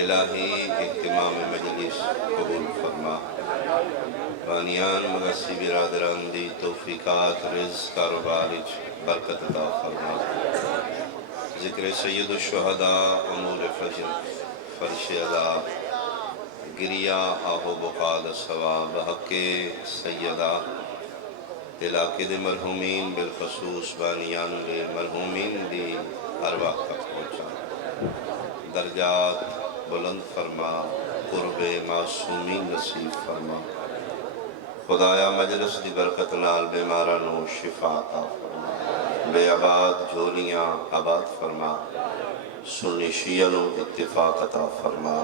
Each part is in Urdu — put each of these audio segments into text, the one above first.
الہی اہتمام مجلس قبول فرما، بانیان مغسی برادران دی توفیقات رزق کاروبار اچ برکت عطا فرما، ذکر سید الشہداء امور فجر فرش ادا گریا آہو بقاد ثواب حق سیدہ علاقے دے مرحومین بالخصوص بانیان دے مرحومین دی ارواح تک پہنچا، درجات بلند فرما، قرب معصومین نصیب فرما، خدایا مجلس دی برکت نال بیمارانو شفا عطا فرما، بے آباد جھولیاں آباد فرما، سنی شیعہ نو اتفاق عطا فرما،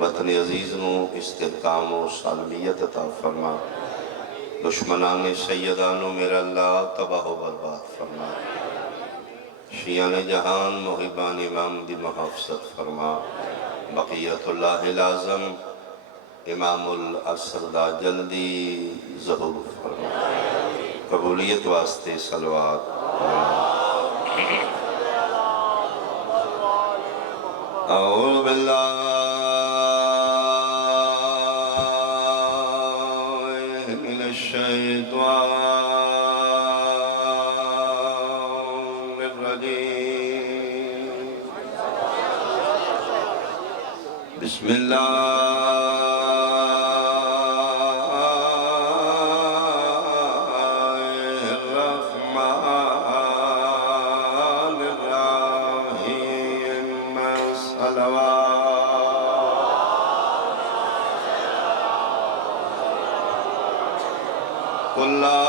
وطن عزیز نو استحکام و سالمیت عطا فرما، دشمنان سیدانو میرا اللہ تباہ و برباد فرما، شیعان جہان محبان امام دی محافظت فرما، بقیت اللہ العظم امام العصر دا جلدی ظہور فرما، قبولیت واسطے صلوات اعوذ باللہ من الشیطان الرجیم، بسم اللہ قل لا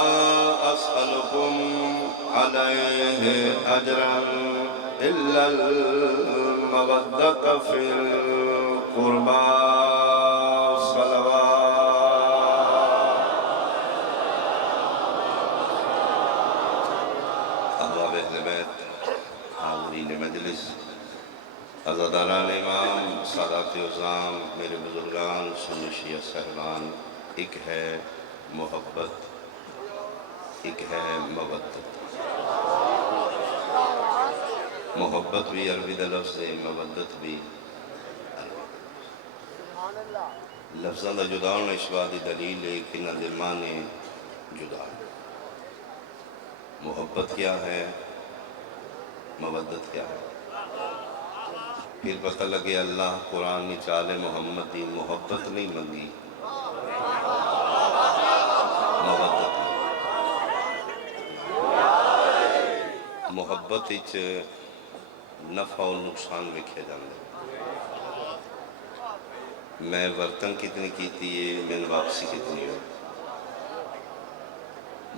أسألكم عليه أجرا إلا المودة في القربى صلوات أحباب اہل بیت، حاضرین مجلس، عزاداران امام، سادات عظام، میرے بزرگان، سنی شیعہ صاحبان، ایک ہے محبت، ایک ہے مودت۔ محبت بھی عربی دا لفظ ہے، مودت بھی لفظاں دا جدا ہونا اس بات دی دلیل ہے کہ نہ دلمانے جدا ہے۔ محبت کیا ہے، مودت کیا ہے، پھر پتہ لگے اللہ قرآن چال محمد دی محبت نہیں منگی، محبت محبت اچ نفع و نقصان وکھے جاندے، میں ورتن کتنی کیتی ہے، میں واپسی کتنی ہو،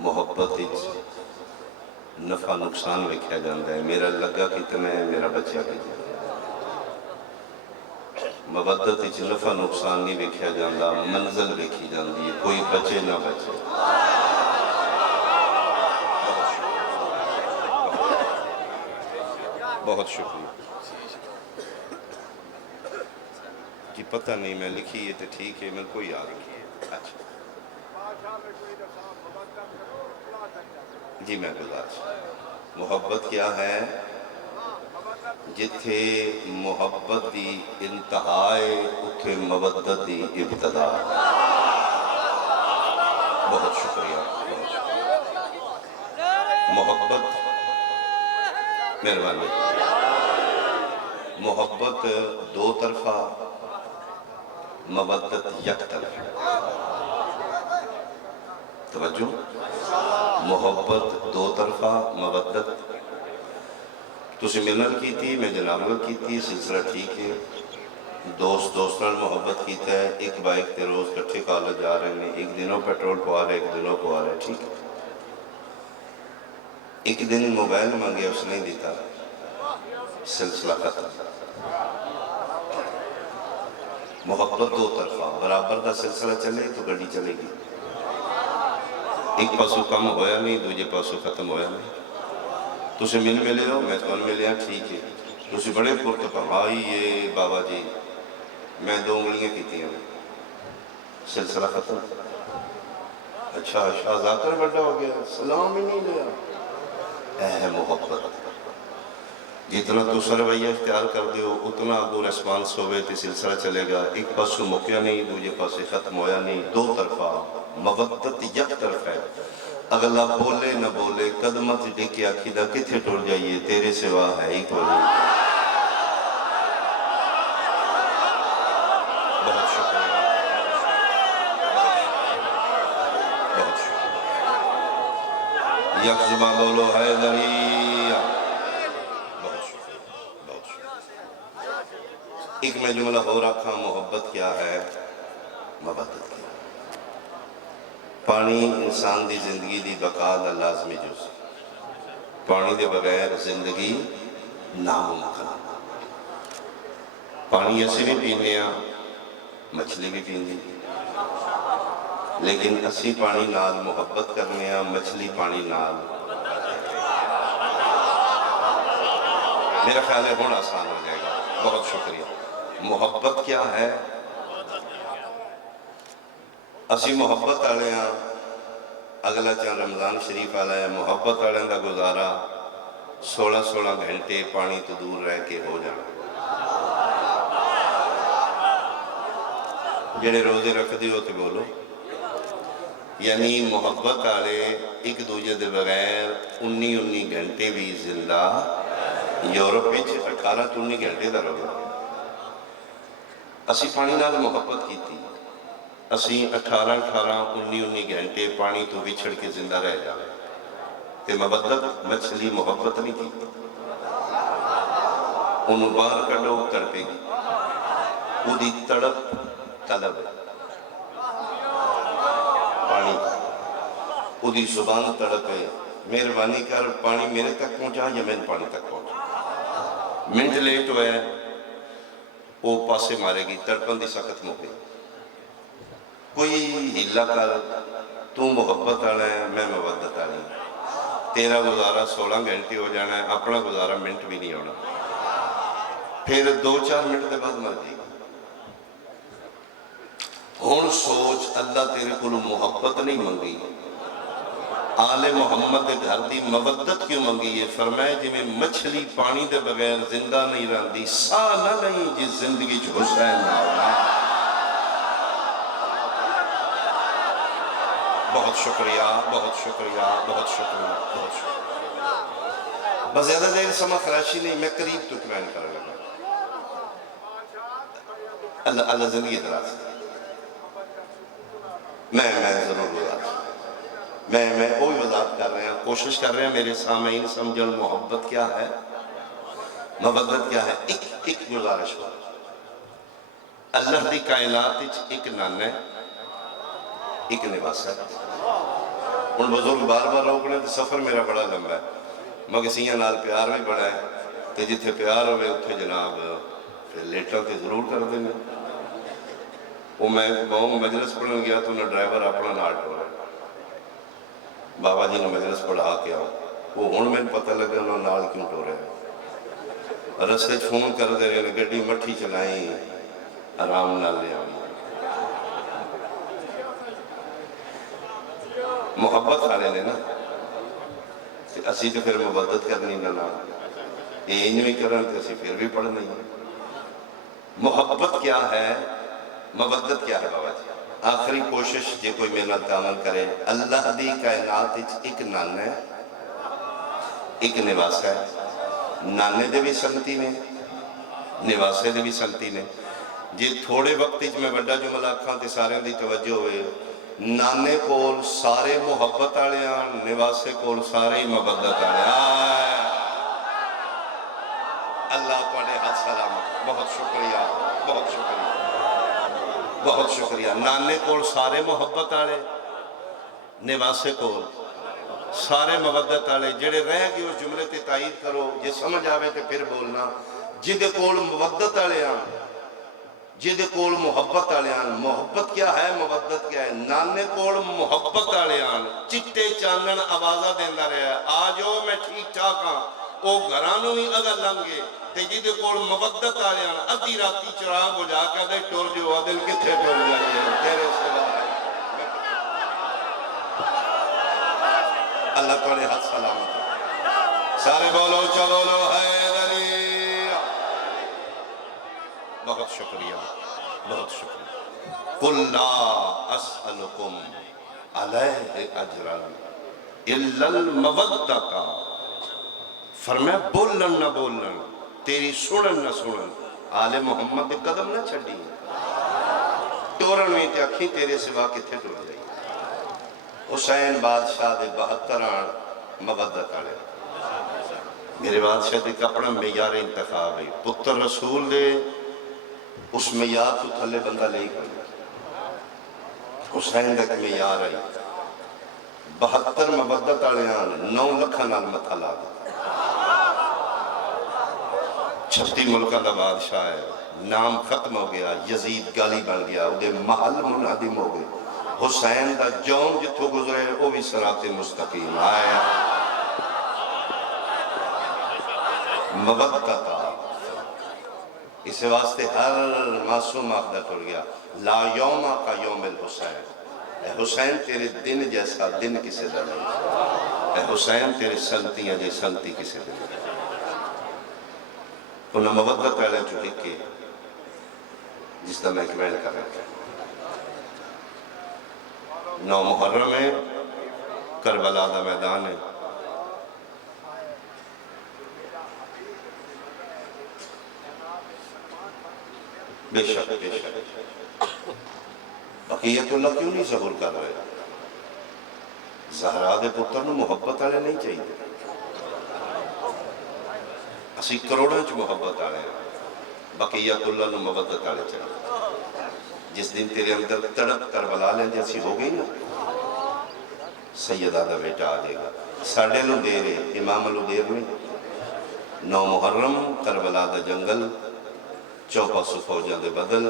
محبت اچ نفع نقصان وکھے جاندے، میرا لگا کتنا ہے، میرا بچہ کتنا ہے۔ مودت اچ نفع نقصان نہیں وکھے جاندہ، منزل وکھی جاندی ہے، کوئی بچے نہ بچے۔ بہت شکریہ جی، پتہ نہیں میں لکھی ہے تو ٹھیک ہے، میں کوئی یاد نہیں، اچھا جی میں گزارش۔ محبت کیا ہے؟ جتھے محبت دی انتہائے اتھے مودت دی ابتدا۔ بہت شکریہ، بہت شکریہ۔ محبت مہربانی، محبت دو طرفہ، مودت یک طرفہ۔ توجہ، محبت دو طرفہ، مودت تسی ملن کی تھی، میں جنابل کی تھی، سلسلہ ٹھیک ہے، دوست دوستان محبت کیتا ہے، ایک بائک تے روز کٹھے کالج جا رہے ہیں، ایک دنوں پیٹرول پوا رہے، ایک دنوں پوا رہے، ٹھیک ہے۔ ایک دن موبائل مانگے اس نے دیتا، سلسلہ ختم۔ محبت دو طرفہ، برابر دا سلسلہ چلے تو گڑی چلے گی، ایک پاسو کم ہویا نہیں، دوجہ پاسو ختم ہویا نہیں۔ تُسے ملے ہو، میں تو ملیا، ٹھیک ہے۔ تُسے بڑے پرتپا بھائی یہ بابا جی میں 2 انگلیاں کیتی ہیں، سلسلہ ختم۔ اچھا شاہ ذاکر بڑا ہو گیا، سلام ہی نہیں لیا۔ اے محبت، جتنا تسا رویہ اختیار کر دیو اتنا اگوں ریسپانس ہوئے تو سلسلہ چلے گا. ایک پاسوں مکیا نہیں دوجے پاسے ختم ہویا نہیں. دو طرفہ مودت یک طرف ہے. اگلا بولے نہ بولے قدمت ڈیکے آکھیدہ کتھے ٹور جائیے تیرے سوا ہے ہی کوئی نہیں. بہت شکریہ بہت شکریہ. یک زبان بولو حیدری. بہت شکریہ بہت شکریہ. ایک میں جملہ ہو رکھا محبت کیا ہے مودت کیا. پانی انسان دی زندگی دی بقا دا لازمی جز. پانی دے بغیر زندگی ناممکن. پانی اسی بھی پینے ہیں مچھلی بھی پیندی لیکن اسی پانی نال محبت کرنے ہیں مچھلی پانی نال. میرا خیال ہے ہونا آسان ہو جائے گا. بہت شکریہ. محبت کیا ہے؟ اسی محبت آلے ہیں. اگلا چاہ رمضان شریف آلے ہیں. محبت آلے دا گزارا 16 گھنٹے پانی تو دور رہ کے ہو جانا. جڑے روزے رکھ دی ہوتے بولو. یعنی محبت آلے ایک دوجہ دے بغیر 19 گھنٹے بھی زندہ. یورپ وچ 18 گھنٹے دا رہو. اسی پانی نال محبت کی تھی. اسی 19 گھنٹے پانی تو بچھڑ کے زندہ رہ جائے. تے مودت مچھلی محبت نہیں کی. انہوں باہر کڑو تڑپے گی. وہ دی تڑپ طلب ہے پانی. وہ دی زبان تڑپ ہے مہربانی کر پانی میرے تک پہنچا یا میں پانی تک پہنچا. منٹ لیٹ ہوئے وہ پاسے مارے گی. تڑپن دی سخت موقع. کوئی ہلا کر تو محبت آنا ہے میں مودت آنی. تیرا گزارا 16 گھنٹے ہو جانا ہے. اپنا گزارا منٹ بھی نہیں ہونا. پھر 2-4 منٹ دے بعد مر جائے گی. ہون سوچ اللہ تیرے کو محبت نہیں منگی. آل محمد دے گھر دی مودت کیوں منگی ہے؟ فرمائے جی میں مچھلی پانی دے بغیر زندہ نہیں رہندی. ساہ نہ نہیں جس زندگی چ حسین نہ ہونا. بہت شکریہ بہت شکریہ بہت شکریہ بہت شکریہ. بس زیادہ دیر سمہ خراشی نہیں. میں قریب تو کرائن کر لگا. اللہ زندگی دراز. میں ضرور گزار. میں کوئی وضاحت کر رہے ہیں. کوشش کر رہے ہیں میرے سامعین سمجھن محبت کیا ہے مودت کیا ہے. ایک گزارش ہو. اللہ دی کائنات ایک نان ہے ایک نواس ہے. ان بزرگ بار روکنے تو سفر میرا بڑا لمبا ہے. مگسیاں نال پیار بھی بڑا ہے. تے جتھے پیار ہوئے اتھے جناب پھر لیٹا تے ضرور کر دیں گے. وہ میں مجلس پڑھن گیا تو انہیں ڈرائیور اپنا نال ٹورا. بابا جی نے مجلس پڑھا کے آؤ. وہ ہن میں پتہ لگا انہوں نال کیوں ٹورے. رستے فون کر دے رہے گڈی مٹھی چلائیں آرام نال لے آؤں. محبت آلے نے نا اسی تو پھر مودت کرنی نہ یہ انجوی کرن تو اسی پھر بھی پڑھنا ہی. محبت کیا ہے مودت کیا ہے بابا جی؟ آخری کوشش جے کوئی محنت عمل کرے. اللہ دی کائنات ایک نان ہے ایک نواس ہے. نانے دے بھی سنتی نے نواسے دے بھی سنتی نے. جے تھوڑے وقت میں بڑا جملہ آکھاں تے سارے دی توجہ ہوئے. نانے کول سارے محبت آلے آن. نواسے کول سارے مودت آلے آن. اللہ پڑھے ہاتھ سلامت. بہت شکریہ بہت شکریہ بہت شکریہ. نانے کول سارے محبت آلے نواسے کول سارے مودت آلے. جڑے رہ گئے اس جملے تے تائید کرو. جے سمجھ آوے تے پھر بولنا. جدے کول مودت آلے آن جدے کول محبت آلے آن. محبت کیا ہے مودت کیا ہے؟ نانے کول محبت آلے آن. چٹے چانن آوازہ دیندہ رہا ہے آجو میں ٹھیک ٹھاک ہاں. او گھرانوں ہی اگر لنگے تے جدے کول مودت آلے آن. ادھی راتی چراغ ہو جا کے دے ٹور جو آدل کتھے ٹور جائیے تیرے سوا ہے. اللہ توڑے حد سلامت. سارے بولو چا بولو حیدری. بہت شکریہ، بہت شکریہ۔ قُلْ لَا أَسْأَلُكُمْ عَلَيْهِ أَجْرًا إِلَّا الْمَوَدَّةَ، فرمایا بولن نہ بولن، تیری سنن نہ سنن، آل محمد دے قدم نہ چھڑی، ٹورن میں تے اکھی تیرے سوا کتھے ٹور گئی۔ حسین بادشاہ دے 72 مودت آلے، میرے بادشاہ دے کپڑا معیار انتخاب ہے، پتر رسول دے اس معیار تو تھلے بندہ لے کر حسین دے معیار ہے 72 مودت آلے آن 9 لکھاں نال متھا لا دے، 36 ملکہ دا بادشاہ ہے، نام ختم ہو گیا، یزید گالی بن گیا، وہ محل منادم ہو گئے، حسین دا جون جتھو گزرے وہ بھی صراط مستقیم آیا مودتا۔ اس واسطے ہر معصوم آخدہ ٹر گیا لا یوم کا یوم الحسین، اے حسین تیرے دن جیسا دن کسے دا نہیں، اے حسین تیرے سلطیاں جی سلطی کسے دا نہیں۔ انہاں مودت پہلے جو لکھے جس دا میں کمینڈ کر رہا تھا 9 محرم ہے، کربلا دا میدان ہے، بے شک بے شک بقیت اللہ کیوں نہیں صبر کر رہے؟ زہرا دے پتر نو محبت آلے نہیں چاہیے، اسی کروڑوں چ محبت آلے ہیں، بقیت اللہ نو محبت آلے چاہیے۔ جس دن تیرے اندر تڑپ کربلا لیں جیسی ہو گئی نا، سیدہ دا بیٹا آ جائے گا، ساڑھے نو دیرے امام لو دیر میں 9 محرم کربلا دا جنگل، چوپا سو فوجاں دے بدل،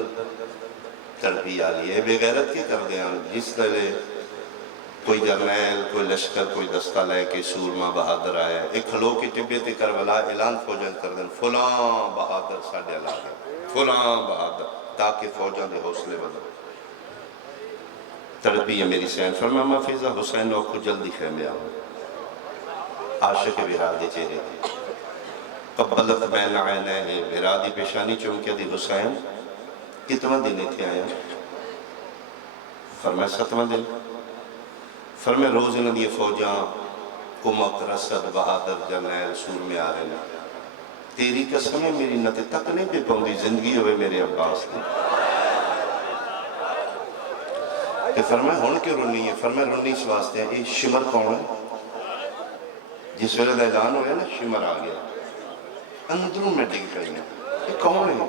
تڑپی آلی ہے بے غیرت کے کر دیا، جس طرح کوئی جرنیل، کوئی لشکر، کوئی دستہ لے کے سورما بہادر آیا، ایک کھلو کی ٹبے تے کربلا اعلان فوجاں کر دیں فلاں بہادر ساڑھے اللہ ہے، فلاں بہادر، تاکہ فوجاں دے حوصلے بدل۔ تڑپی ہے میری سین، فرمایا ما فیضا حسین نو کو جلدی خیمے آؤں، عاشق برادی چہرے تھی، قبلت بین عینیہ برادی پیشانی چمکے دی حسین کتنا دن تھے آیا؟ فرمایا 7واں دن، فرمایا روز انہوں نے فوجاں کمک رسد بہادر جرنیل سور میں آ رہے ہیں، تیری قسم ہے میری نتے تک نہیں پہ پاؤں زندگی ہوئے میرے عباس کی۔ کہ فرمایا ہون کیوں رونی ہے؟ فرمایا رونی اس واسطے ہیں، یہ شمر کون ہے؟ جس ویلے دا اعلان ہویا نا شمر آ گیا، اندروں میں ڈگ گئی ہیں، یہ کون ہے؟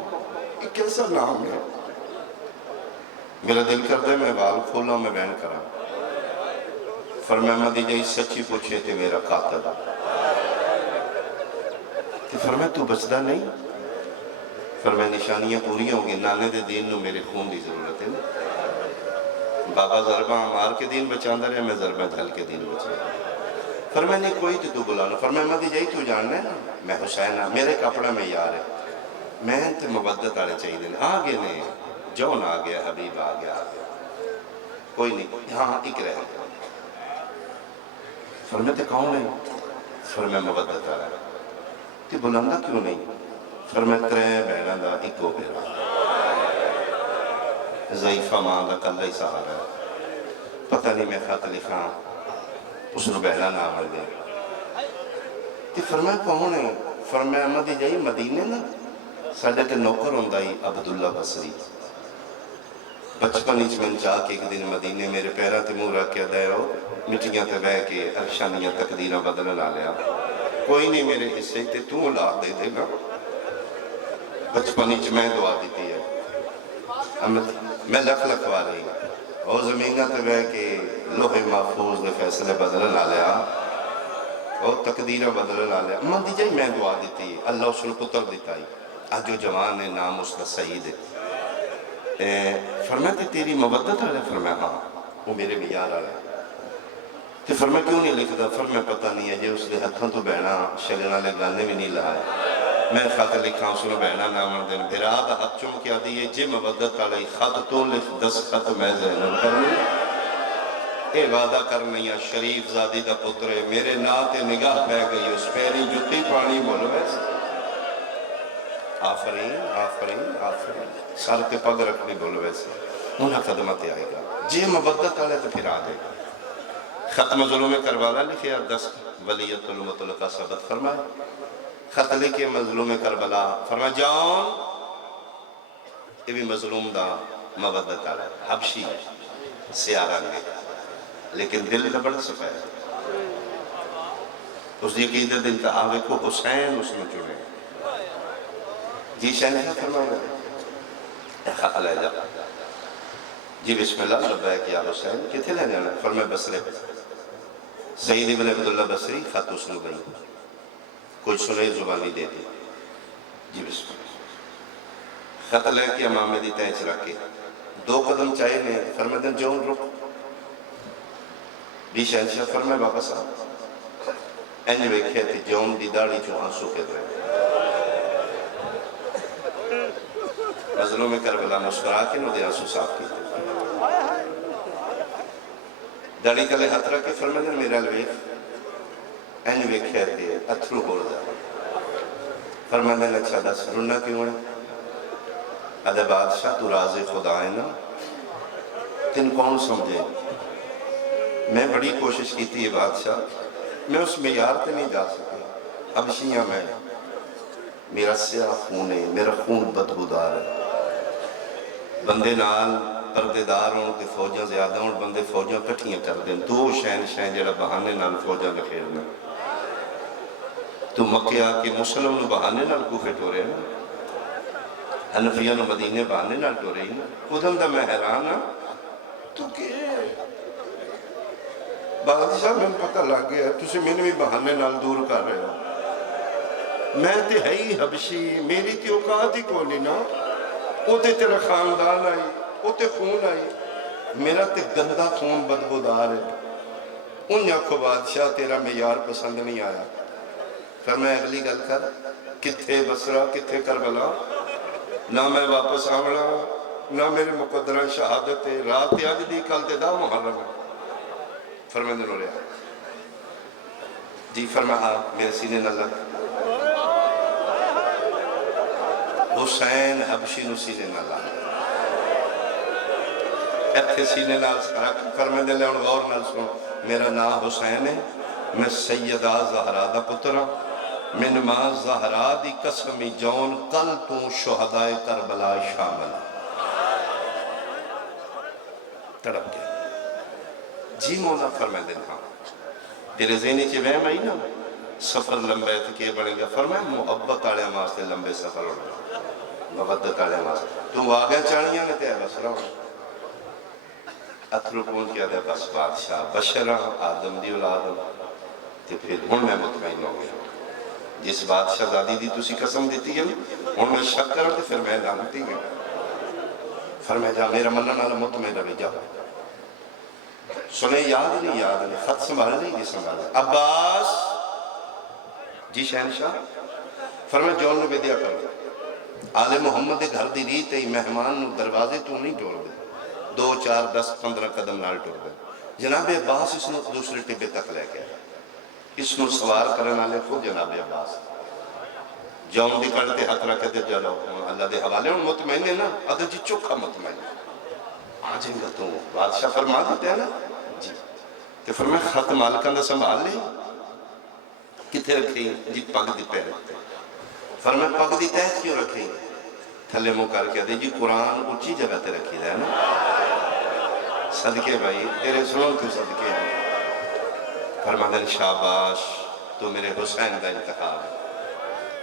یہ کیسا نام ہے؟ میرا دل کرتا ہے میں غال کھولا میں بین کرا، فرمایا مدی جائی سچی پوچھے تھے میرا قاتل، فرمایا تو بچدہ نہیں؟ فرمایا نشانیاں پوری ہوں گی، نانے دے دین نو میرے خون دی ضرورت ہے، بابا ضربہ مار کے دین بچاندہ رہے، میں ضربہ جھل کے دین بچاندہ رہے۔ فرمایا نہیں کوئی تو بلانا، فرمایا مدی جائی تو جاننا ہے نا میں حسین ہاں، میرے کپڑا میں یار ہے، میں تے مبدت آلے چاہیے دیں، آگے نے جون آ گیا، حبیب آ گیا، کوئی نہیں، ہاں ایک رہ گیا۔ فرمایا تے کون ہے؟ فرمایا مبدت آلے، تے بلندہ کیوں نہیں؟ فرمایا 3 بہنہ دا ایکو بہنہ، ضعیفہ ماں دا کلہ ہی سہارا ہے، پتہ نہیں میں خط لکھاں اس نے بہلا نام لے، تے فرمایا کون ہے؟ فرمایا مدی جائی مدینے نا ساڑھے تے نوکر ہوندہ ہی عبداللہ بصری، بچپن اچ من چاہ کے ایک دن مدینے میرے پیرہ تے منہ رکھ کے دے ہو مٹیاں تے بہ کے ارشانیاں تقدیرہ بدلن آ لیا، کوئی نہیں میرے حصے تے تو لا دے دے گا، بچپن اچ میں دعا دیتی ہے، میں لکھ لکھوا رہی وہ زمینہ تے بہ کے لوح محفوظ دے فیصلے بدلن آ لیا، وہ تقدیرہ بدلن آ لیا، من دی جائی میں دعا دیتی ہے، اللہ اس نے پتر دیتا ہے، آج جو جوان ہے نام اس کا سعید ہے، فرمایا کہ تیری مبدت آلے؟ فرمایا ہاں وہ میرے میار آلے، تو فرمایا کیوں نہیں لکھتا؟ فرمایا پتہ نہیں ہے یہ اس نے ہتھاں تو بہنا شگنہ لے گانے بھی نہیں لائے، میں خط لکھا اس نے بہنا نامن دن براد ہاتھ چم کیا دیئے جے مبدت آلے خط تو لکھ 10 خط میں زینب کرنی، اے وعدہ کرنی ہے شریف زادی دا پترے میرے ناتے نگاہ پہ گئی اس پیری جتی پانی بولو ایسا، آفرین آفرین آفرین سر تے پگ رکھنی بول ویسے انہاں قدمہ تے آئے گا جی مبدت والے تو پھر آ جائے گا ختم ظلم کربلا لکھیا 10 ولیت المطلقہ ثبت فرمائے خط لکھے مظلوم کربلا فرمائے جان یہ بھی مظلوم دا مبدت والا حبشی سیارہ گے لیکن دل کا بڑا سفید اس دی عقیدت انتہا کو حسین اس میں چڑھے جی شہنشاہ فرمائے خط لے جا جی بسم اللہ لبیک یا حسین کتنے لے جانا فرمائے بصرے سید ابن عبداللہ بصری خط اس نے بنی کوئی سنے زبانی دے دی جی بسم اللہ خط لے کے امام دی تینچ رکھے 2 قدم چاہے نے فرمائے دن جون رک بھی شہنشاہ فرمائے واپس آ اینج ویکھے تھی جون دی داڑی جو آنسو کے دے مظلوم کربلا مسکرا کے نو دے آنسو صاف کی داڑی کلے ہاتھ رکھے فرمائے دن میرا لویخ اینج ویکھے تھی اتھرو بول دا فرمائے دن اچھا دس رنہ کیوں ہے ادھے بادشاہ تو راز خدا ہے نا تن کون سمجھے میں بڑی کوشش کی تھی یہ بادشاہ میں اس معیار تے نہیں جا سکے حبشیاں میں میرا سیاہ خون ہے میرا خون بدبودار ہے بندے نال پردے دار ہوں کہ فوجاں زیادہ ہوں بندے فوجاں کٹھیاں کر دیں 2 شہن جڑا بہانے نال فوجاں لکھیرنا تو مکہ آ کے مسلم نو بہانے نال کوفے ٹورے نا حنفیہ نو مدینے بہانے نال ٹورے نا ادھم دا میں حیران ہاں تو کہ بادشاہ میں پتہ لگ گیا تُسے میں نے بھی بہانے نال دور کر رہے ہو میں تے ہے ہی حبشی میری تی اوقات ہی کونی نا او تے تیرا خاندان آئی او تے خون آئی میرا تے گندہ خون بدبودار ہے ان کو بادشاہ تیرا معیار پسند نہیں آیا پھر میں اگلی گل کر کتھے بصرہ کتھے کربلا نہ میں واپس آوڑا نہ میرے مقدرہ شہادت ہے رات آج دی کل تے دا محرم ہے فرمائے دنوں رہا جی فرمائے میرے سینے نہ لگ حسین حبشی نو سینے نہ لگ ایتھے سینے نہ لگ فرمائے دے لے ان غور نہ سنو میرا نام حسین ہے میں سیدہ زہرا دا پترہ من ماں زہرا دی قسمی جون کل تو شہدائے کربلا شامل تڑپ گیا جی مولا فرمائے دن ہاں تیرے ذہنی چی وہم آئی نا سفر لمبے تکے بڑھیں گا فرمائے محبت آڑے واسطے لمبے سفر ہو رہا محبت آڑے واسطے تم آگے چاڑیاں نے تے بس رہا اتھرو کون کیا دے بس بادشاہ بشرہ آدم دی اولادم تے پھر ہون میں مطمئن ہو گیا جس بادشاہ زادی دی تُسی قسم دیتی ہے ہون میں شک کرا تے پھر میں لانتی گیا فرمائے جا میرا منن والا مطمئن رہی جا سنے یاد نہیں خط سنبھال نہیں جی سنبھال عباس جی شہنشاہ فرمائے جون نے بیدیا کر دیا آل محمد گھر دی ریت ہے مہمان نو دروازے تو نہیں ٹور دے 2 4 10 15 قدم نال ٹور دے جناب عباس اس نے دوسرے ٹبے تک لے گیا اس نے سوار کرنا لے خود جناب عباس جون دی کرتے ہاتھ رکھے دے جلو اللہ دے حوالے ان مطمئن ہے نا ادھر جی چکا مطمئن آجیں گا تو بادشاہ فرما دیتے ہیں نا جی کہ فرمائے خط مالکان دا سنبھال لے کتے رکھیں جی پگ دی پہ رکھتے فرمائے پگ دی تحت کیوں رکھیں تھلے مو کر کے دے جی قرآن اچھی جگہ تے رکھی دے نا صدقے بھائی تیرے سنوں کیوں صدقے ہیں فرمائے دن شاباش تو میرے حسین دا انتخاب ہے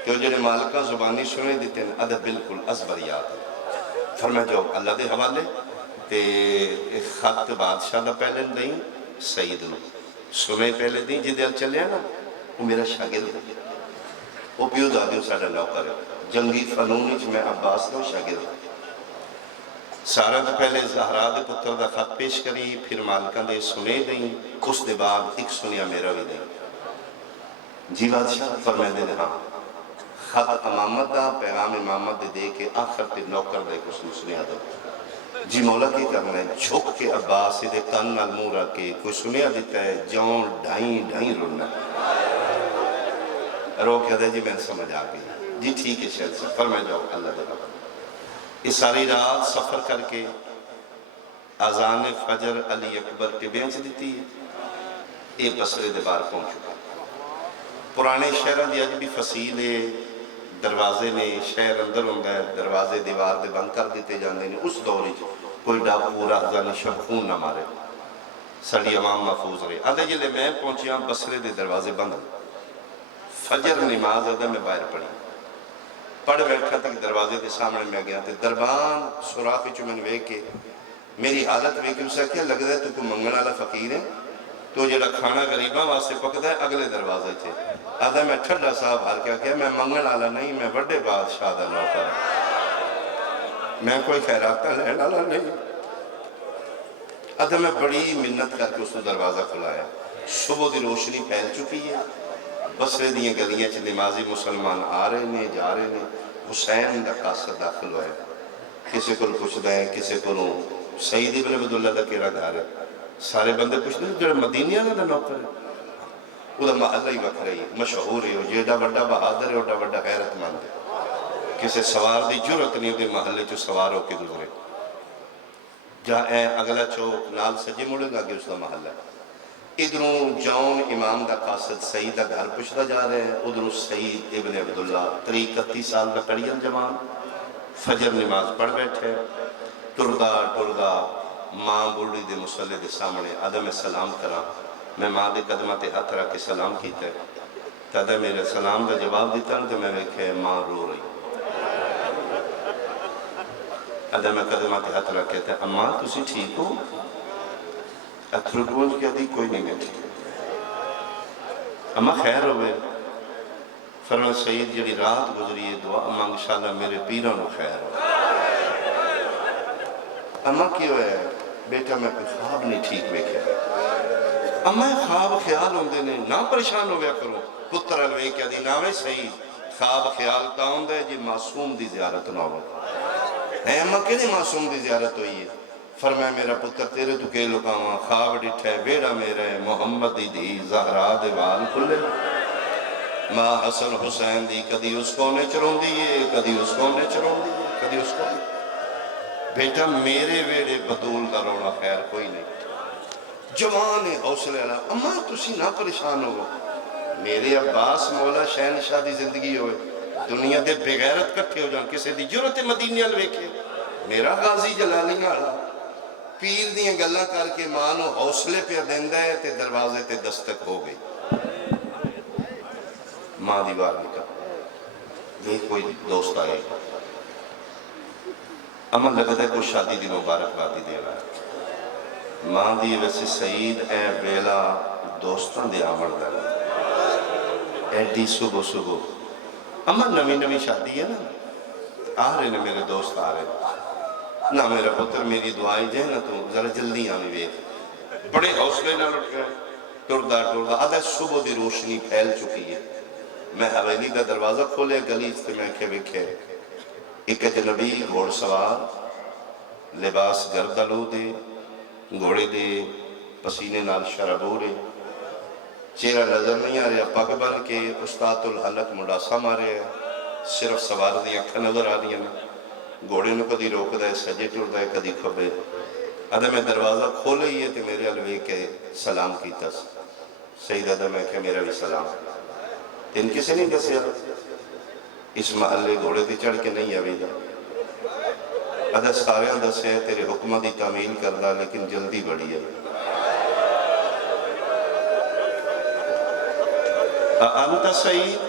کہ وہ جنہیں مالکہ زبانی سنے دیتے ہیں ادھا بالکل ازبر یاد ہے فرمائے جو اللہ دے حوالے تے خط بادشاہ دا پہلے دیں سید نو سنے پہلے دیں جی دل چلے ہیں نا وہ میرا شاگرد ہے وہ پیو دادیو ساڑھا نوکر ہے جنگی فنونی جو میں عباس دا شاگرد ہے سارا دا پہلے زہرا دے پتر دا خط پیش کری پھر مالکہ دے سنے دیں اس دے بعد ایک سنیا میرا بھی دیں جی بادشاہ فرمائے دے ہاں خط امامت دا پیغام امامت دے کے آخر تے نوکر دے کچھ سنیا دے جی مولا کی کرنا ہے جھک کے عباس دے کن نال منہ رکھ کے کوئی سنیا دیتا ہے جون ڈھائیں رونا ہے رو کیا دے جی میں سمجھ آ گئی جی ٹھیک ہے شہر صاحب فرمائے جاؤ اللہ تعالیٰ یہ ساری رات سفر کر کے اذان فجر علی اکبر کے بیان سے دیتی ہے یہ بصرے دے بار پہنچ چکا پرانے شہروں دی اج بھی فصیل ہے دروازے نے شہر اندر ہوتا ہے دروازے دیوار دے بند کر دیتے جاندے نے اس دور کوئی ڈاکو راہزن شب خون نہ مارے ساری عوام محفوظ رہے آدھے جلے میں پہنچیا بصرے دے دروازے بند فجر نماز آدھے میں باہر پڑھی پڑھ بیٹھا تک دروازے کے سامنے میں گیا تھے دربان سوراخ چو میں نے کے میری حالت وے کے اسے کیا لگ رہا ہے تو کوئی منگن والا فقیر ہے تو جڑا کھانا غریباں واسطے پکدا ہے اگلے دروازے سے آدھا میں ٹھڈا صاحب ہار کیا میں منگن والا نہیں میں بڑے بادشاہ دا نوکر میں کوئی خیراتہ لین والا نہیں آدھا میں بڑی منت کر کے اس نے دروازہ کھلایا صبح دی روشنی پھیل چکی ہے بصرے دیاں گلیاں چ نمازی مسلمان آ رہے نے جا رہے نے حسین دا قاصد داخل ہوئے کسی کو پوچھتا ہے کسی کو سعید ابن عبداللہ دا کیڑا گھر ہے سارے بندے پوچھتے ہیں جو مدینہ دا نوکر ہے وہ دا محلہ ہی وقت رہی ہے مشہور ہے جیڑا بڑا بہادر ہے اوڈا بڑا غیرت مند ہے کسی سوار دی جرت نہیں ہوتی محلے چو سوار ہو کے گزرے جہاں اے اگلا چوک نال سجے مڑے گا کہ اس دا محلہ ہے ادھروں جون امام دا قاصد سعید دا گھر پوچھتا جا رہے ہیں ادھروں سعید ابن عبداللہ 31 سال دا کڑیل جوان فجر نماز پڑھ بیٹھے ٹردہ ماں بوڑی دے مسلح دے سامنے آدھا میں سلام کرا میں ماں دے قدمہ تے ہاتھ رکھ کے سلام کیتا ہے تو آدھا میرے سلام دا جواب دیتا تو میں ویکھے ماں رو رہی آدھا میں قدمہ تے ہاتھ رکھ کے اماں تسی ٹھیک ہو اتھر ڈوز کیا دی کوئی نہیں میں ٹھیک اماں خیر ہوئے فرمان سعید جڑی رات گزری ہے دعا اماں انشاءاللہ میرے پیرانو خیر ہو اماں کیوں ہے بیٹا میں کوئی خواب نہیں ٹھیک میں کیا اماں خواب خیال ہوندے نے نہ پریشان ہو گیا کروں پتر الوے کیا دی نامے سعید خواب خیال کا ہوندے جی معصوم دی زیارت نہ ہو اے اماں کیلئے معصوم دی زیارت ہوئی ہے فرمایا میرا پتر تیرے تو کے لکاواں خواب ڈٹھے بیڑا میرے محمد دی زہرا دے وال کھلے ماں حسن حسین دی کدی اس کو نے چرون دیئے کدی اس کو نے چرون دیئے کدی اس کو نے بیٹا میرے ویڑے بدول کا رونا خیر کوئی نہیں جوان حوصلے اللہ اماں تسی نہ پریشان ہو میرے عباس مولا شہنشاہ دی زندگی ہوئے دنیا دے بغیرت کٹھے ہو جان کسے دی جرت مدینہ الویکھے میرا غازی جلالی نالا پیر دیاں گلہ کر کے مانو حوصلے پہ دیندہ ہے تے دروازے تے دستک ہو گئی ماں دیوار نکا یہ کوئی دوست آئے اما لگتا ہے کوئی شادی دی مبارک بادی دے رہا ہے ماں دی ویسے سعید اے بیلا دوستان دے آمر دا ایڈی صبح اما نمی شادی ہے نا آ رہے نے میرے دوست آ رہے نہ میرا پتر میری دعائیں جائے نا تو ذرا جلدی آنی ویک بڑے حوصلے نہ لٹ گئے ٹردہ آدھا صبح دی روشنی پھیل چکی ہے میں حویلی دا دروازہ کھولے گلی سے میں کھے بکھے ایک اجنبی گھوڑ سوار لباس گردلو دے گھوڑے دے پسینے نال شرابو رے چہرہ نظر نہیں آ رہا پاک بن کے استاد الحلق مڈاسا مارے صرف سوار دی اکھا نظر آ رہی ہیں گھوڑے نے کدی روک دے سجے ٹر دے کدی کھبے آدھا میں دروازہ کھولے ہی ہے تے میرے الوے کے سلام کیتا سید آدھا میں کہ میرا بھی سلام تین کسے نہیں دسیا اس محلے گھوڑے تے چڑھ کے نہیں آوے دا آدھا سارے دسے تیرے حکمہ دی تعمیل کردہ لیکن جلدی بڑی ہے انتا سعید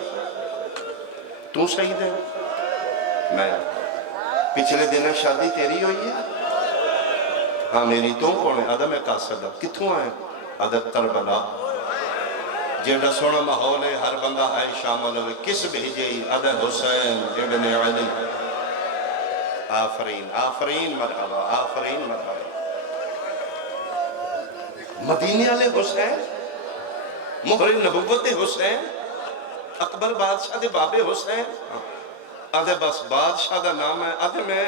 تو سعید ہے میں پچھلے دن شادی تیری ہوئی ہے ہاں میری تو کون ہے آدھا میں قاصد ہوں کتھوں آئے آدھا کربلا جیڑا سونا ماحول ہے ہر بندہ ہے شامل ہوئے کس بھیجے آدھا حسین ابن علی آفرین مرحبا مدینے والے حسین مہر نبوت حسین اکبر بادشاہ دے بابے حسین آدھے بس بادشاہ دا نام ہے آدھے میں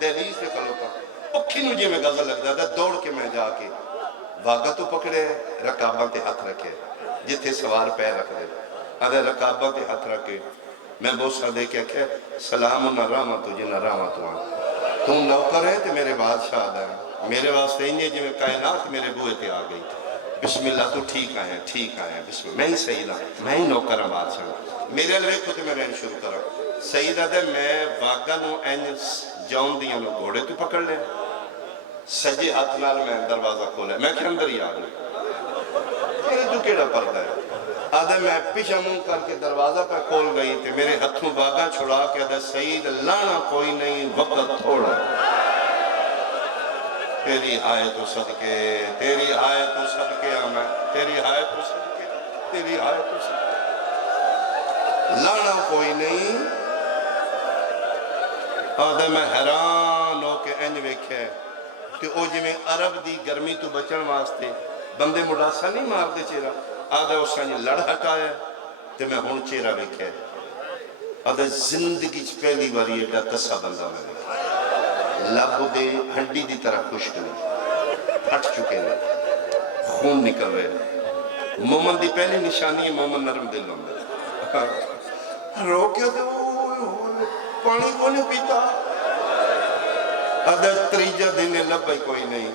دہلیز پہ کھلوتا اکھی نجھے میں غزل لگ دا دوڑ کے میں جا کے واگا تو پکڑے رکاباں تے ہاتھ رکھے جتھے سوار پیر رکھ دے آدھے رکاباں تے ہاتھ رکھے میں بوسہ دے کے کہا سلام نہ رحمت جی نہ رحمت تم نوکر ہے تو میرے بادشاہ دا ہے میرے واسطے انہیں جو کائنات میرے بوئے تے آ گئی بسم اللہ تو ٹھیک آئے بسم اللہ میں ہی سیدہ میں ہی نوکر ہوں بادشاہ میرے لئے کو تے میں رہن شروع کرا سیدہ دے میں واگا نو این جاؤں دیا نو گھوڑے تو پکڑ لے سجے ہاتھ نال میں دروازہ کھولے میں کہ اندر ہی آ گئی میرے تو کیڑا پردہ ہے آدھے میں پیچھا منہ کر کے دروازہ پہ کھول گئی تھے میرے ہتھوں باغا چھڑا کے آدھے سعید لانا کوئی نہیں وقت تھوڑا تیری آیت و صدقے تیری آیت و صدقے آمیں تیری آیت و صدقے تیری آیت و صدقے لانا کوئی نہیں آدھے میں حیران ہو کے انج ویکھے کہ او جی میں عرب دی گرمی تو بچن واسطے بندے مڈاسا نہیں مار دے چیرا آدھے اس نے لڑ ہٹایا تو میں ہون چیرا ویکھے آدھے زندگی پہلی باری ایڈا کسا بندہ میں لب دے ہنڈی دی طرح خشک نہیں پھٹ چکے نہیں خون نکل رہے مومن دی پہلی نشانی ہے مومن نرم دل ہوندے رو کیا دے پانی کو نہیں پیتا آدھے تریجہ دینے لبائی کوئی نہیں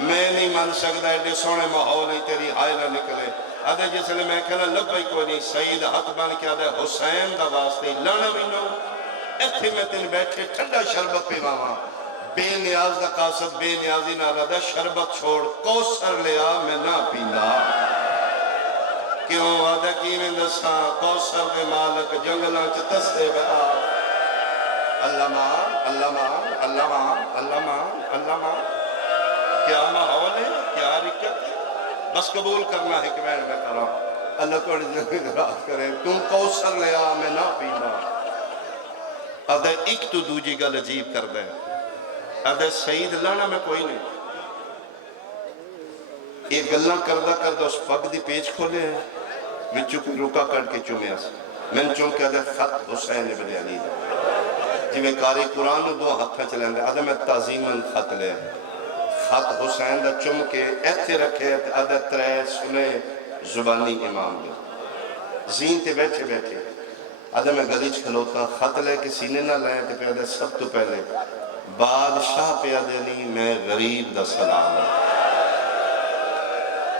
میں نہیں مان سکتا ایڈے سونے ماحول نہیں تیری حائلہ نکلے آدھے جس لئے میں کہنا لبائی کوئی نہیں سعید حق بان کیا دے حسین دا واسطے لانا بھی نو ایتھے میں تین بیٹھے ٹھنڈا شربت پہ ماما بے نیاز دا قاصد بے نیازی نہ رہا شربت چھوڑ کوسر لیا میں نہ پینا کیوں آدھے کی میں دساں کوسر دے مالک جنگلہ چتستے بہا اللہ مان اللہ مان اللہ مان اللہ مان اللہ مان کیا ماحول ہے کیا رکت ہے بس قبول کرنا ہے کہ میں کرا اللہ کو رات کرے تم کوسر لیا میں نہ پینا آدھے ایک تو دوجی گل عجیب کر دے آدھے سعید لانا میں کوئی نہیں ایک گلنا کردہ اس پگ دی پیج کھولے ہیں وچو کوئی رکا کر کے چومیا سے میں نے چون کے آدھے خط حسین ابن علی دا جی میں کاری قرآن دو ہاتھ پہ چلیں دے آدھے میں تعظیماً خط لے خط حسین دا چم کے ایتھے رکھے آدھے ترے سنے زبانی امام دے زین تے بیٹھے بیٹھے آدھے میں گلیچ کھلوتا خط لے کے سینے نہ لائے تے پہ آدھے سب تو پہلے بادشاہ پہ آدھے نہیں میں غریب دا سلام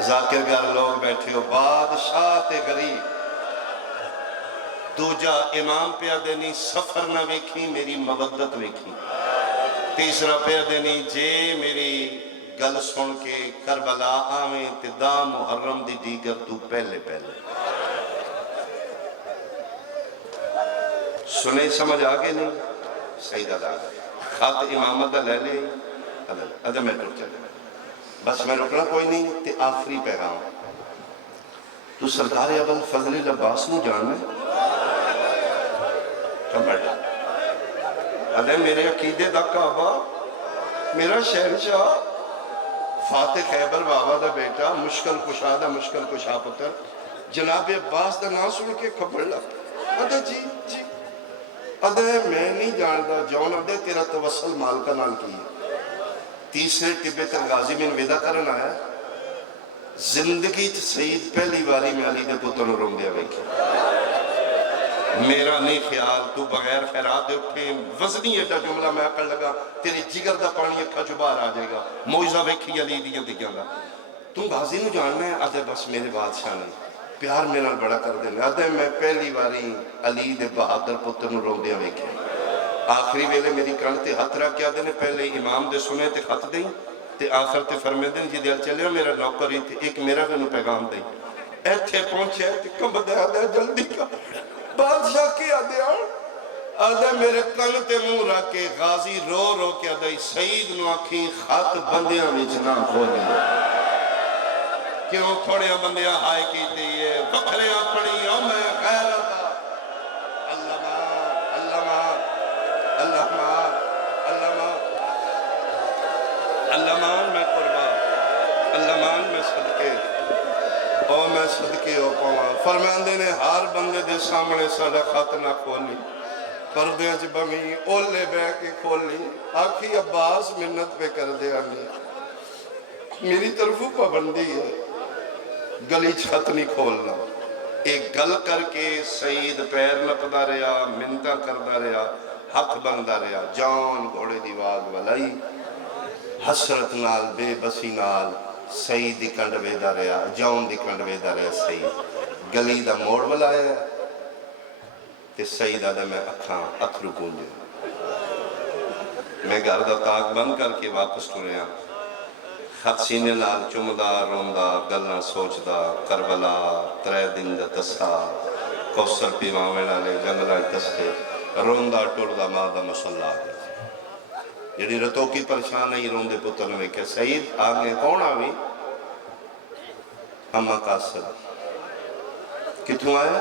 ذاکر گار لوگ بیٹھے ہو بادشاہ تے غریب دوجہ امام پہ آدھے نہیں سفر نہ ویکھی میری مبدت ویکھی تیسرا پہ آدھے نہیں جے میری گل سن کے کربلا آمیں تے دا محرم دی دیگر تو پہلے پہلے سنے سمجھ آگے نہیں سیدہ دا خط امامت لے لے ادھے میں ٹر چلے بس میں رکنا کوئی نہیں تے آخری پیغام تو سرکار ابو فضل العباس نو جاننا کم بیٹھا ادھے میرے عقیدے دا کعبہ میرا شہنشاہ فاتح خیبر بابا دا بیٹا مشکل کشا دا مشکل کشا پتر جناب عباس دا نام سن کے خبر لگ ادھے جی جی ادھے میں نہیں جانتا جون ادھے تیرا توسل مال کا نام کی تیسرے ٹبے تر غازی میں ویدہ کرنا ہے زندگی سعید پہلی باری میں علی دے پتر نو رنگ دیا بیکی میرا نہیں خیال تو بغیر خیرات دے اٹھے وزنی ایڈا جملہ میں اکڑ لگا تیری جگر دا پانی اکھا جبار آ جائے گا موجزہ بیکی علی دیا دیکھیں گا تم غازی نو جاننا ہے ادھے بس میرے بادشاہ نے پیار میں نال بڑا کر دینا ادھے میں پہلی باری علی دے بہادر پتر نو رنگ دیا بیکی آخری ویلے میری کرنتے ہاتھ رکھ کیا دینے پہلے امام دے سنے تے خط دیں تے آخر تے فرمے دیں جی دل چلے میرا نوکری تے ایک میرا بھی نو پیغام دیں ایتھے پہنچے تے کم دے آدھے جلدی کا بادشاہ کی آدھے آدھے میرے کنتے منہ رکھ کے غازی رو رو کے آدھے سعید نو آکھیں خط بندیاں وچنا کھولے کیوں تھوڑے بندیاں ہائے کی دیئے بکھریاں پڑی او میں غیر اللہمان میں قربان اللہمان میں صدقے او میں صدقے او پاواں فرماندے نے ہر بندے دے سامنے ساڑا خط نہ کھولی پردے اچ بمی اولے بے کے کھولی آکھی عباس منت پہ کر دے آنی میری طرفوں پابندی ہے گلیچ خط نہیں کھولنا ایک گل کر کے سعید پیر نپدا رہا، منتاں کردا رہا، ہاتھ بندا رہا، جان گھوڑے دی واگ ولائی، حسرت نال بے بسی نال سعید دی کنڈ ویدا رہا، جان دی کنڈ ویدا رہا سعید گلی دا موڑ ولایا تے سعید آدھا میں اکھاں اتھرو پونجے میں گھر دا تاک بند کر کے واپس ٹریا، خط سینے لال چمدا روندا گلنا سوچدا، کربلا ترے دن دا تسا کوثر پیواویں والے جنگلاں تسے روندا ٹردا ماں دا مسلح آ گیا جڑی رتوں کی پریشان نہیں روندے پتر میں کہ سعید آگے کون آوی؟ اما قاسر کتوں آیا؟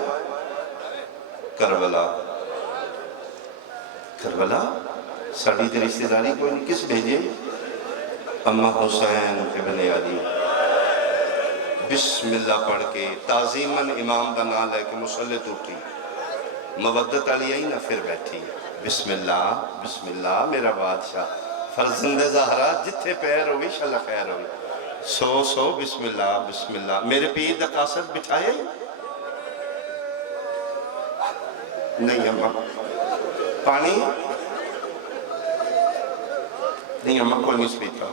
کربلا کربلا ساڑی تے رشتہ داری کوئی نہیں، کس بھیجے؟ اما حسین ابن علی بسم اللہ پڑھ کے تعظیماً امام دا نام لے کے مصلی ٹوٹی، مودت علی آئی نہ پھر بیٹھی، بسم اللہ میرا بادشاہ فرزند زہرا جتھے پیر ہوئی شاءاللہ خیر ہوئی، سو بسم اللہ میرے پیر دا قاصد بٹھائے نہیں اماں پانی نہیں اماں کوئی نہیں سپیتا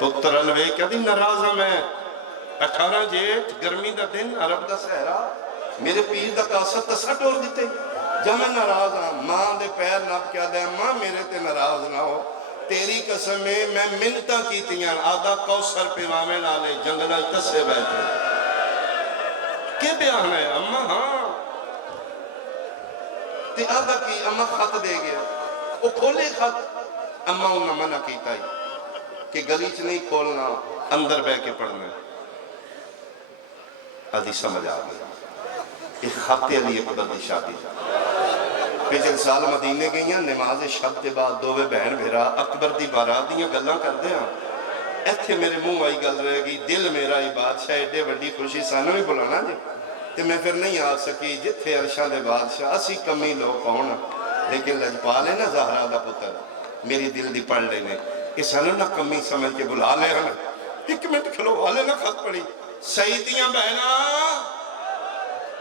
پتر الوے کیا دی نرازہ میں 18 جیٹ گرمی دا دن عرب دا سہرا میرے پیر دا قاصد تسا ٹور دیتے جب میں ناراض ہاں ماں دے پیر نپ کیا دے ماں میرے تے ناراض نہ ہو تیری قسم میں منتاں کیتیاں آدھا کوثر پیواویں نالے جنگلہ تسے بیٹھے کیا بیان ہے اماں ہاں تے آدھا کی اماں خط دے گیا وہ کھولے خط اماں انہوں منع کیتا ہی کہ گلیچ نہیں کھولنا اندر بے کے پڑھنا آدھی سمجھ آ گئی ایک خط علی اکبر دی شادی پچھل سال مدینے گئی ہیں نماز شب کے بعد دووے بہن بھیرا اکبر دی بارادیاں گلاں کر دے ہیں ایتھے میرے منہ آئی گل رہے گی دل میرا ہی بادشاہ ایڈے وڈی خوشی سانوں ہی بلانا جی تے میں پھر نہیں آ سکی جتھے عرشاں دے بادشاہ اسی کمی لوگ کون لیکن لجپال ہے نا زہرا دا پتر میری دل دی پڑھ لینے اس ہنو نہ کمی سمجھ کے بلا لے ہن ایک منٹ کھلو والے نہ خط پڑی سعیدیاں بہنا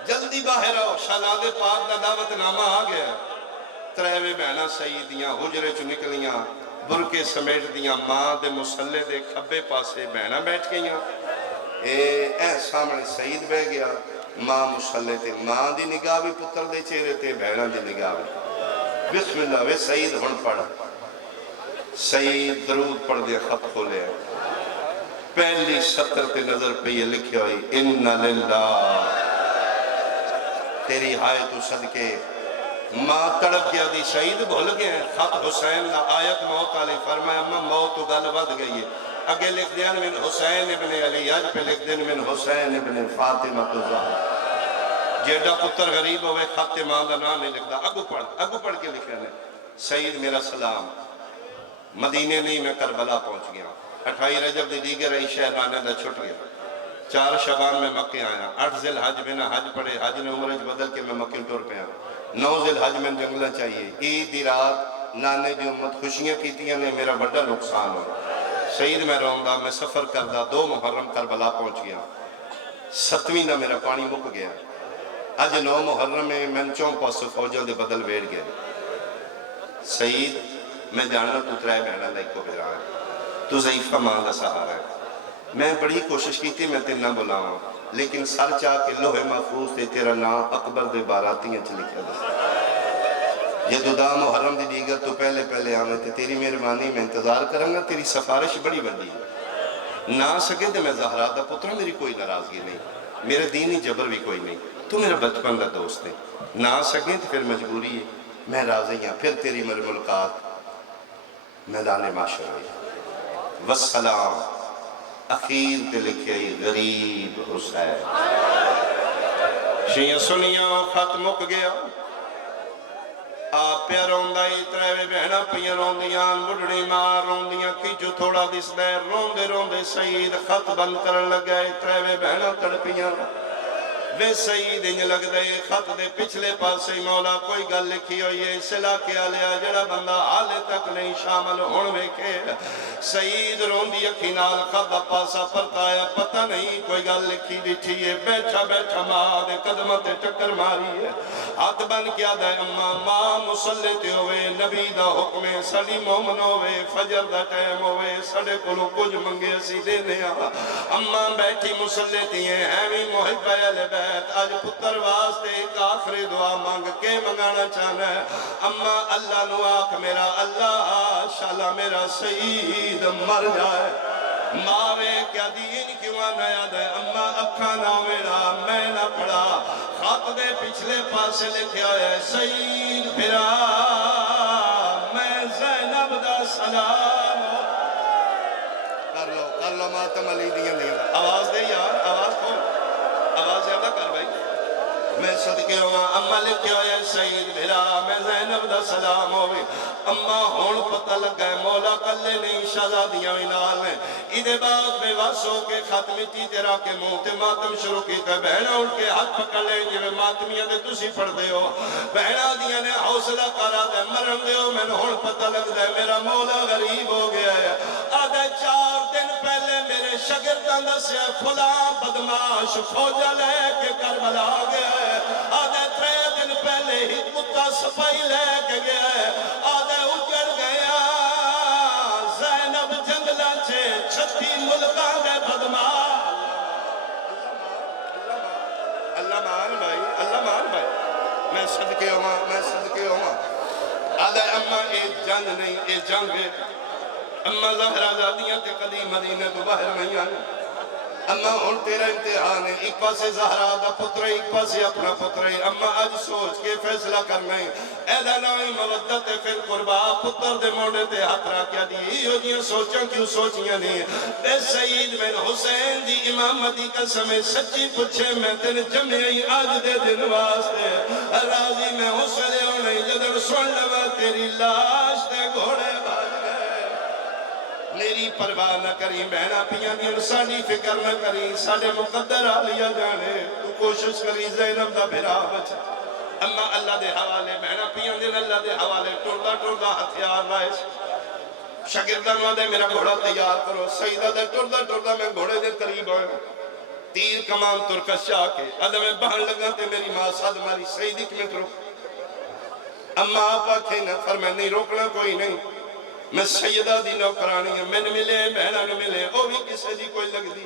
جلدی باہر آؤ شہزاد پاک دا دعوت نامہ آ گیا تریوے بہنا سعیدیاں حجرے چو نکلیاں برکے سمیٹ دیاں ماں دے مسلے دے کھبے پاسے بہنا بیٹھ گئیاں اے سامنے سعید بہ گیا ماں مسلے تے ماں دی نگاہ بھی پتر دے چہرے تے بہنا دی نگاہ بھی بسم اللہ وے سعید ہن پڑھ سعید درود پڑھ دے خط کھولے پہلی سطر تے نظر پہ یہ لکھے ہوئی ان للہ تیری ہائے تو صدقے ماں تڑپ گیا دی سعید بھول گئے خط حسین لا آیت موت علی فرمایا ماں موت تو گل ود گئی ہے اگے لکھ دیا من حسین ابن علی آج پہ لکھ دیا من حسین ابن فاطمہ تو زہرا جیڑا پتر غریب ہوئے خط ماں دا نام نہیں لکھ دا اگو پڑھ کے لکھے نے سعید میرا سلام مدینے نہیں میں کربلا پہنچ گیا 28 رجب دی دیگر رئی شہرانے دا چھٹ گیا 4 شبان میں مکہ آیا 8 ذی الحج میں نہ حج پڑے حج نے عمرج بدل کے میں مکہ ٹور پہ آیا 9 ذی الحج میں جنگلہ چاہیے عید دی رات نانے دی امت خوشیاں کیتیاں نے میرا بڑا نقصان ہو سعید میں روندہ میں سفر کردہ 2 محرم کربلا پہنچ گیا 7ویں نہ میرا پانی مک گیا اج 9 محرم میں منچوں پاس فوجوں دے بدل ویڑ گیا سعید میں جاننا تو ترائے بہنا دا ایک کو بھیرا ہے تو ضعیفہ ماں دا سہارا ہے میں بڑی کوشش کی تھی میں تینا بلاؤں لیکن سر چاہ کے لوح محفوظ تے تیرا نام اکبر دے باراتیاں چلکھا دا یہ دا محرم دی دیگر تو پہلے آمیں تے تیری مہربانی میں انتظار کروں گا تیری سفارش بڑی بڑی ہے نہ سکے تے میں زہرا دا پتر میری کوئی ناراضگی نہیں میرے دینی جبر بھی کوئی نہیں تو میرا بچپن دا دوست ہے نہ سکے تے پھر مجبوری ہے میں راضی ہوں پھر تیری میری ملاقات میدان معاشر ہوئی والسلام اخیر تے لکھے غریب حسین شیعہ سنیاں خط مک گیا آپ پیا روندائی تریوے بہنا پیا روندیاں بڑھڑی ماں روندیاں کی جو تھوڑا دس دے روندے سعید خط بند کرن لگئے تریوے بہنا تڑپیاں وے سعید انج لگ دے خط دے پچھلے پاسے مولا کوئی گل لکھی ہوئی ہے سلا کے آلیا جڑا بندہ حالے تک نہیں شامل ہون ویکھے سعید روندی اکھی نال کھبا پاسا پرتایا پتہ نہیں کوئی گل لکھی ڈٹھی ہے بیٹھا بیٹھا ماں دے قدمہ تے چکر ماری ہے ہاتھ بن کیا دے اماں ماں مسلط ہوئے نبی دا حکم سڑی مومن ہوئے فجر دا ٹائم ہوئے سڑے کلو کچھ منگے اسی دینے اماں بیٹھی مسلطی ہیں ہیوی محب اہل بیت آج پتر واسطے ایک آخری دعا مانگ کے منگانا چاہنا ہے اماں اللہ نو آکھ میرا اللہ شالا میرا سعید مر جائے ماوے کیا دین کیوں آنایا دے اماں اکھا نہ میرا میں نہ پڑا خط دے پچھلے پاسے لکھیا ہے سعید پھرا میں زینب دا سلام کر لو ماتم علی دیا نہیں آواز دے یار آواز کھول آواز زیادہ کر بھائی میں صدقے ہوا اماں لکھیا ہے سعید بھرا میں زینب دا سلام ہوئے اماں ہون پتہ لگا ہے مولا کلے نہیں شہزادیاں انال میں ادھے بعد بے واسو کے ختمی تی تیرا کے منہ تے ماتم شروع کی تے بہنہ اٹھ کے ہاتھ پکڑ لیں جوے ماتمیاں دے تسی پڑھ دے ہو بہنہ دیاں نے حوصلہ کرا دے مرن دے ہو میں ہون پتہ لگ دے میرا مولا غریب ہو گیا ہے آدھے 4 دن پہلے میرے شاگرداں دسیا فلاں بدماش فوجہ لے کے کربلا گیا ہے آدھے 3 دن پہلے ہی کتا سپائی لے کے گیا ہے آدھے اجڑ گیا زینب جنگلہ چھے 36 ملکان دے بدماش اللہ مان بھائی اللہ مان بھائی میں صدقے ہوں آدھے اماں ایک جنگ نہیں ایک جنگ ہے اماں زہرہ زادیاں تے قدیم مدینہ تو باہر نہیں آنے اماں ہون تیرا امتحان ہے ایک پاسے زہرہ دا پتر ہے ایک پاسے اپنا پتر ہے اماں آج سوچ کے فیصلہ کرنا ہے ایدہ نائی مودت فی القربہ پتر دے موڑے تے ہاترہ کیا دی یہ جیاں سوچاں کیوں سوچیاں نہیں اے سعید بن حسین دی امامتی کا سمیں سچی پچھے میں تین جمعی آج دے دن واسطے راضی میں حسلے ہونے جدر سن لگا تیری لاش تے گھوڑے باج میری پرواہ نہ کری بہنہ پیاں دین ساڑی فکر نہ کری ساڑے مقدر آلیا جانے تو کوشش کری زینب دا بھرا بچا اما اللہ دے حوالے بہنہ پیاں دین اللہ دے حوالے ٹوڑا ہتھیار لائے شاگردان وادے میرا گھوڑا تیار کرو سیدہ دے ٹوڑا میں گھوڑے دے قریب آئے تیر کمان ترکش چاہ کے ادھا میں بہن لگا تے میری ماں ساتھ ماری سیدی کمت روک اما آپا کھینا فرمائے نہیں روکنا کوئی نہیں میں سیدہ دی نوکرانی ہے میں نے ملے بہنہ نے ملے وہ بھی کسے دی کوئی لگ دی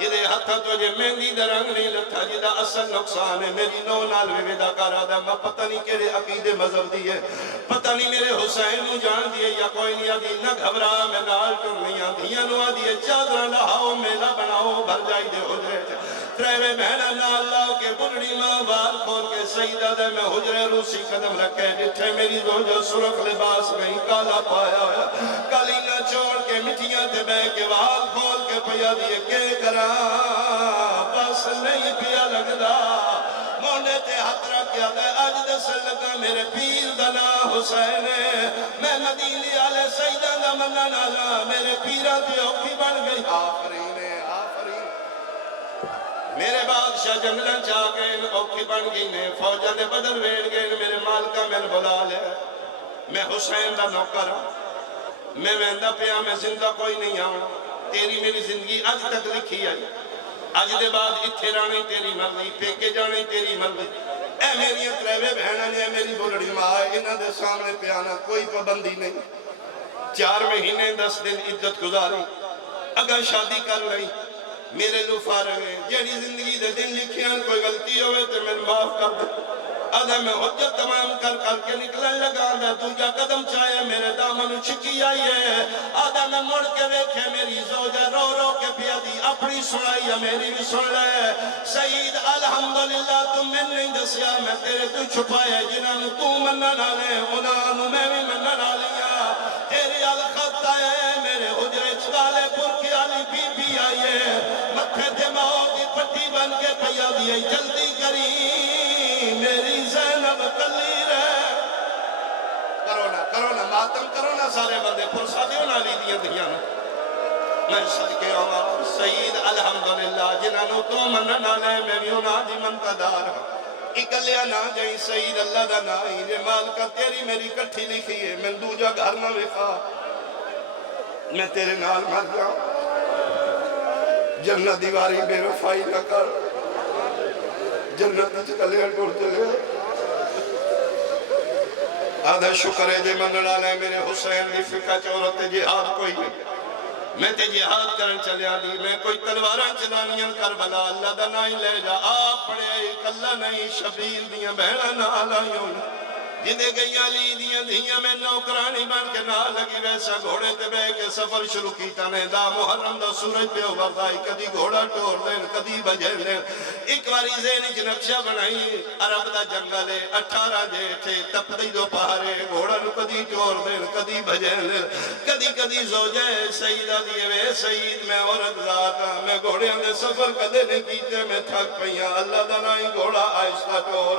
یہ دے ہتھا تجھے مہندی درنگ نہیں لٹھا جدہ اصل نقصان ہے میری نو نال ویدہ کارا دا میں پتہ نہیں کیرے عقید مذہب دی ہے پتہ نہیں میرے حسین نو جان دیئے یا کوئی نہیں آدھی نہ گھبرا میں نال ٹر نہیں آدھیاں نو آدھیے چادرہ لہاؤ میلہ بناؤ بھر جائی دے حجرے تریوے بہنہ نال لاؤ کے بنڑی ماں بار کھول کے سیدہ دے میں حجرے روسی قدم رکھے جتھے میری زوجہ سرخ لباس میں کالا پایا ہویا کالی نہ چھوڑ کے مٹھیاں تے بے کے وال کھول کے پیا دیئے کے کرا بس نہیں پیا لگدا مونے تے ہترہ کیا دے آج دس لگا میرے پیر دنا حسین میں مدینی آلے سیدہ دا منہ نالا میرے پیرہ تے اوکھی بن گئی آفرین میرے بادشاہ جنگلن چاہ گئے اوکھی بن گئی نے فوجہ دے بدل ویڑ گئے میرے مالکہ میں بلا لے میں حسین دا نوکر ہوں میں ویندہ پیا میں زندہ کوئی نہیں آؤں تیری میری زندگی آج تک لکھی آئی آج دے بعد اتھے رانے تیری مرضی پیکے جانے تیری مرضی اے میری اتریوے بہنہ نے میری بلڑی ماں انہاں دے سامنے پیانا کوئی پابندی نہیں 4 مہینے 10 دن عدت گزاری اگر شادی کر لئی میرے لو فارغ ہیں جیڑی زندگی دے دن لکھیاں کوئی غلطی ہوئے تو میں معاف کر دے آدھا میں حجت تمام کر کے نکلن لگا آدھا دوجہ قدم چاہے میرے دامن چکی آئی ہے آدھا میں مڑ کے ویکھے میری زوجہ رو رو کے پیا دی اپنی سنائی ہے میری بھی سن لے سعید الحمدللہ تم میں نہیں دسیا میں تیرے تو چھپائے جنہاں تو منہ نہ لے انہاں میں بھی منہ نہ لیا تیرے الخط آئے میرے حجرے چکالے پور کی آلی بی بی آئیے مکھے تھے موت کی پٹی بن کے پیا دیئے جلدی کری میری زینب کلی رہے کرونا ماتم کرونا سارے بندے پرسا دیو نہ لی دیا دیا میں صدقے عمر سعید الحمدللہ جنہوں تو منہ نہ لے میں بھی انہاں دی منتدار ہوں اکلیا نہ جائیں سعید اللہ دا نائی رمال کر تیری میری کٹھی لکھی ہے میں دوجا گھر نہ لکھا میں تیرے نال مر جاؤں جنت دیواری بے وفائی نہ کر جنت چکلے ٹوڑ چلے آدھا شکر ہے جے منڈ ڈالے میرے حسین دی فقہ چورت جہاد کوئی نہیں میں تے جہاد کرن چلے آدھی میں کوئی تلواراں چلانیاں کربلا اللہ دا نائی لے جا آپ پڑے ایک اللہ نہیں شبیر دیاں بہنہ نہ آلائیوں جدے گئیاں لی دیاں دیاں میں نوکرانی بن کے نہ لگی ویسا گھوڑے تے بے کے سفر شروع کیتا نے دا محرم دا سورج پہ اوبردائی کدی گھوڑا ٹور دیں کدی بجے دیں ایک باری زینی چ نقشہ بنائی عرب دا جنگل 18 جیٹھے تپدی دو پہارے گھوڑا نو کدی ٹور دیں کدی بجے دیں کدی زوجہ سیدہ دیئے وے سید میں عورت ذاتا میں گھوڑے اندے سفر کدے نہیں کیتے میں تھک پہیاں اللہ دا نائی گھوڑا آئشتہ ٹور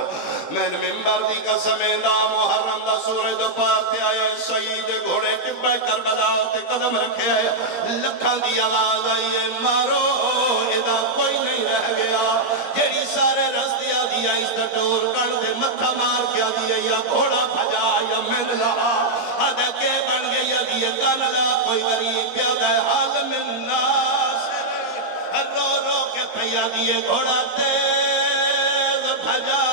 میں نے ممبر دی قسمیں دا محرم دا سورج دو پارتے آئے سید گھوڑے ٹبے کربلا تے قدم رکھے آئے لکھا دی آواز آئیے مارو ادا کوئی نہیں رہ گیا جیڑی سارے رس دیا دیا اس ٹور کر دے متھا مار کیا دیا یا گھوڑا بھجا یا من لہا آدھے کے بن گیا دیا کانلا کوئی غریب پیادہ حال من ناصر رو رو کے پیا دیے گھوڑا تیز بھجا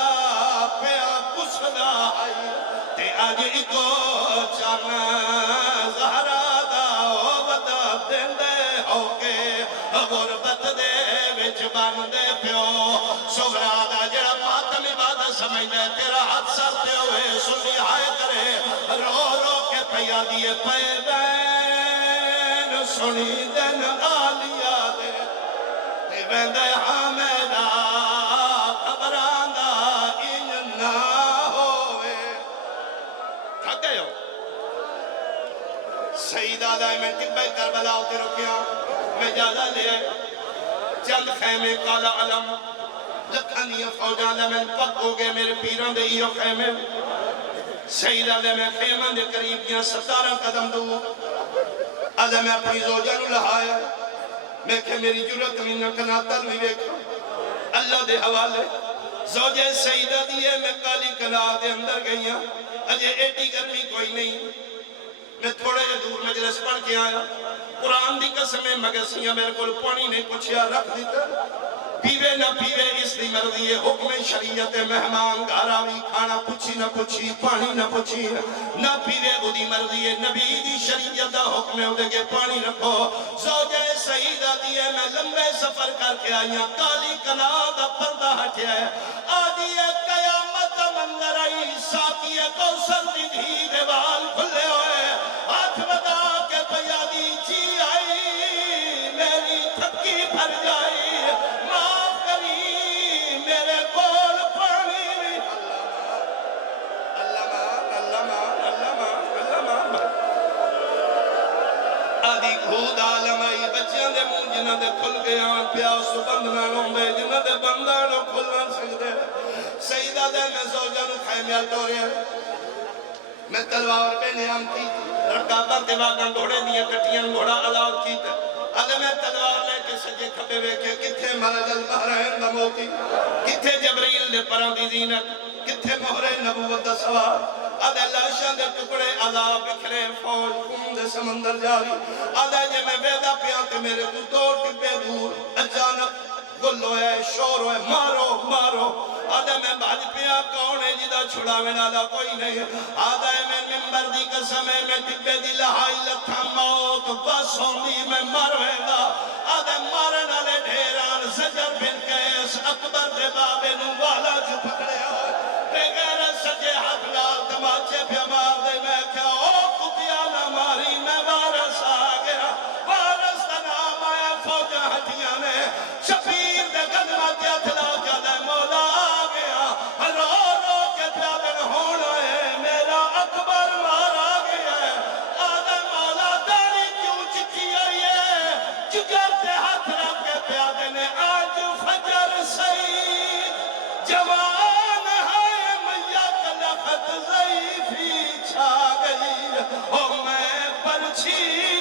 پیا کسنا آئی تے آج ایکو چانا زہرا دا ودا دیندے ہو کے غربت دے وچ باندے پیو سغرا دا جڑا ماتم عبادت سمجھنے تیرا حد سرتے ہوئے سنی آئے کرے رو رو کے پیا دیے پیدین سنی دن آلیا دے تے ویندے حامیدہ خبراندہ اننا ہوئے تھک گئے ہو سیدہ دائی میں کبھائی کربلا ہوتے رکھیا میں جازہ لے چند خیمے کالا علم لکھنیاں فوجان دے میں پک ہو گئے میرے پیران دے ایو خیمے سیدہ دے میں خیمہ دے قریب کیا 17 قدم دو آدھے میں اپنی زوجہ نو لہایا میں کہ میری جرت میں نکنا تلوی ویکھا اللہ دے حوالے زوجہ سیدہ دیئے میں کالی کلا دے اندر گئیاں اجے ایٹی گرمی کوئی نہیں میں تھوڑے دور مجلس پڑھ کے آیا قرآن دی قسمیں مگسیاں میرے کو پانی نہیں پوچھیا رکھ دیتا پیوے نہ پیوے اس دی مرضی ہے حکم شریعت مہمان گھراوی کھانا پوچھی نہ پوچھی پانی نہ پوچھی نہ پیوے وہ دی مرضی ہے نبی دی شریعت حکم ہے دے کے پانی رکھو زوجہ سیدہ دیئے میں لمبے سفر کر کے آئیاں کالی کنا دا پردہ ہٹیا ہے آدھی قیامت منظر آئی ساکی کوثر دی دھی دیوال کھلے ہوئے ہاتھ بتا کے پیادی جی آئی میری تھکی بھر جائی معاف کری میرے کول پانی اللہ مان آدھی گھود عالم آئی بچیاں دے مون جنہ دے کھل گیا پیاس بندنا لومبے جنہ دے بندانو کھلنا سکتے سیدہ دے میں زوجہ نو خیمیہ ٹوریا میں تلوار پہ نیام کی رکابہ تیواگاں گھوڑے دیا کٹیاں گھوڑا علاو کی اگر میں تلوار لے کے سجے کھپے ویکے کتھے مرد البحرین دا موتی کتھے جبریل دے پران دی زینت کتھے مہرے نبوت دا سوار آدھے لاشاں دے ٹکڑے عذاب بکھرے فوج خون دے سمندر جاری آدھے جے میں ویدہ پیانتے میرے تو دو ٹپے دور اچانک گلو ہے شور ہے مارو مارو آدھے میں بھاج پیا کون ہے جدہ چھڑا میں نالا کوئی نہیں آدھے میں ممبر دی قسم ہے میں ٹپے دی لہائی لکھا موت بس ہوندی میں مروے دا آدھے مارن آلے ڈھیران زجر بن کیس اکبر دے بابے نو والا جو پکڑے ہوئے بغیر سجے ہاتھ لال تماچے پہ مار دے میں کیا او کتیا نہ ماری میں وارس آ گیا وارس دا نام آیا فوجہ ہٹیاں نے شفیر دے قدمہ کیا تھلا کیا دے مولا آ گیا رو رو کے پیادن ہونا ہے میرا اکبر مارا گیا ہے آدھے مولا داری کیوں چکی آئی ہے جگر تے ہاتھ رکھ کے پیادن آج فجر سعید جوان ہے میاں کلخت ضعیفی چھا گئی او میں پرچھی